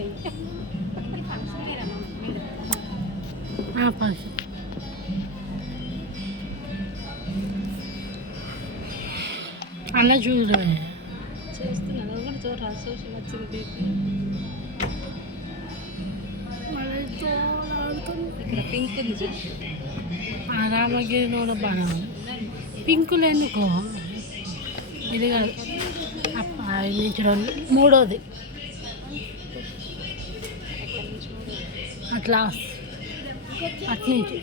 ఉంటాయి. అలా చూడ చూస్తున్నాను కూడా చూడరా సోషల్ వచ్చింది. ఇక్కడ పింక్ ఉంది రామగిరి కూడా బాగా పింకులు ఎందుకో ఇది కాదు నుంచి రెండు మూడోది అట్లా అట్నుంచి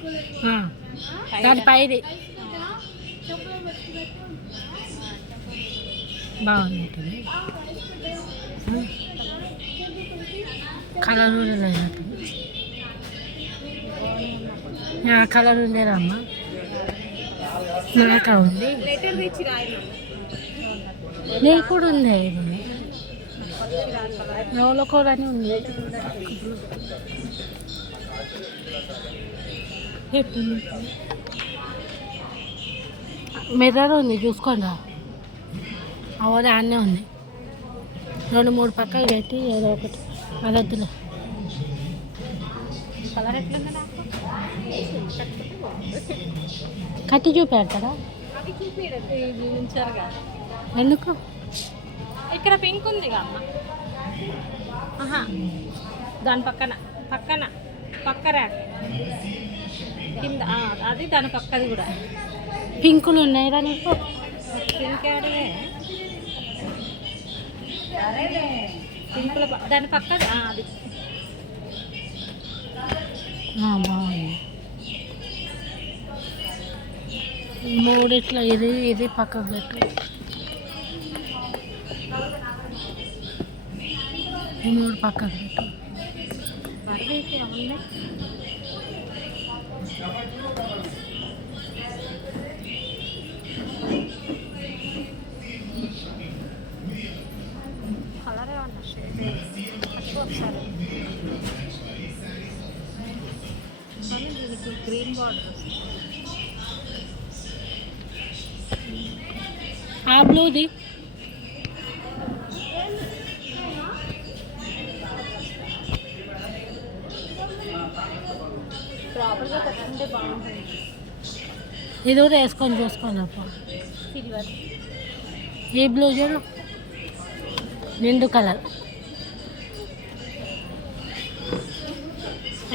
దాని పైది బాగుంటుంది. కలర్ కూడా లేదు కలర్ ఉండేదమ్మా నాకా ఉంది నీకు కూడా ఉంది ఎవరో కూడా ఉంది. మిర్రర్ ఉంది చూసుకోండి అవదే అన్నీ ఉంది. 2-3 పక్కలు పెట్టి ఏదో ఒకటి అదొద్దులే. కలర్ ఎట్లుందా కట్టి చూపెడతారా ఉంచారుగా ఎందుకు ఇక్కడ పింక్ ఉంది అమ్మ. దాని పక్కన పక్కన పక్క ర్యాక్ కింద అది దాని పక్కది కూడా పింకులు ఉన్నాయిరా నీకు. పింక్ ఆడే పింకుల దాని పక్కది అది బాగుంది. మూడిట్లా ఇది పక్కకు పెట్టు. ఈ 3 పక్కకు పెట్టు. కలర్ ఒకసారి దీనికి గ్రీన్ బార్డర్ ఆ బ్లూది ప్రాపర్గా పెట్టుకుంటే బాగుంటుంది. ఇది కూడా వేసుకొని చూసుకోండి అప్ప. సిల్వర్ ఈ బ్లూ చూడు నిండు కలర్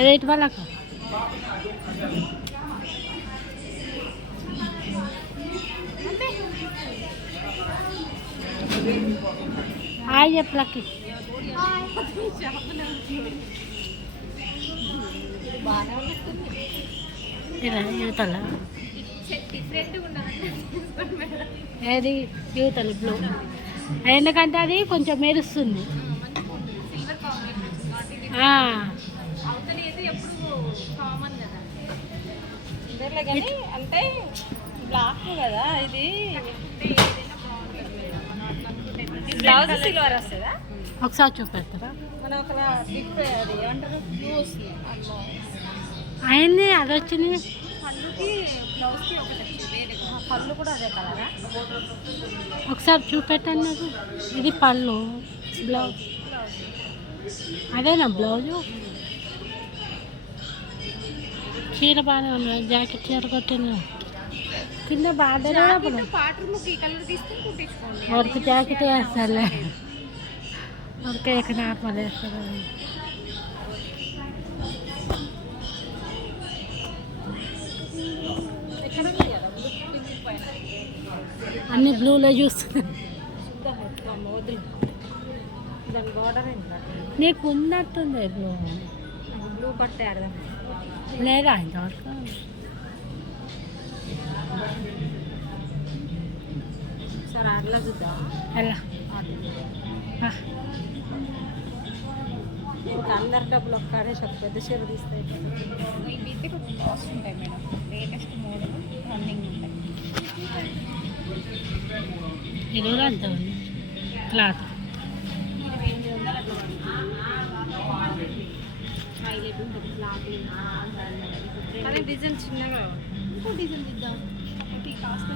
రేట్ వాళ్ళకు హాయ్ చెప్పలకి యువతల ఏది యువతలు బ్లూ ఎందుకంటే అది కొంచెం మెరుస్తుంది. కానీ అంటే బ్లాక్ కదా ఇది. బ్లౌజ్ సిల్వర్ వస్తుందా? ఒకసారి చూపెడతారా? మనం ఒక అది ఏమంటారు బ్లూ వస్తుంది అయింది అది వచ్చింది. పళ్ళుకి బ్లౌజ్కి ఒకటి వచ్చింది వేరే. పళ్ళు కూడా అదే కలరా? ఒకసారి చూపెట్టండి నాకు. ఇది పళ్ళు బ్లౌజ్ అదేనా బ్లౌజు? చీర బాగానే ఉంది. జాకెట్ చీర కొట్టింది కింద బార్డర్ వర్క్ జాకెట్ వేస్తారులే. వర్క్ ఎక్కడ నార్మల్ వేస్తారు. అన్ని బ్లూలో చూస్తున్నాను. నీకు ఉన్నట్టుంది బ్లూ. బ్లూ పట్టే అర్థం లేదా ఇంతవరకు సరే అట్లా చూద్దాం. ఎలా అందరి డబ్బులు ఒక్కడే పెద్ద చీర తీస్తాయి. ఇవి కొంచెం కాస్ట్ ఉంటాయి మేడం. లేటెస్ట్ మోడల్ రన్నింగ్ ఉంటాయి. ఇది కూడా అంత ఉంది క్లాత్. కానీ డిజైన్ చిన్నగా ఇంకో డిజైన్ ఇద్దాం. కాస్ట్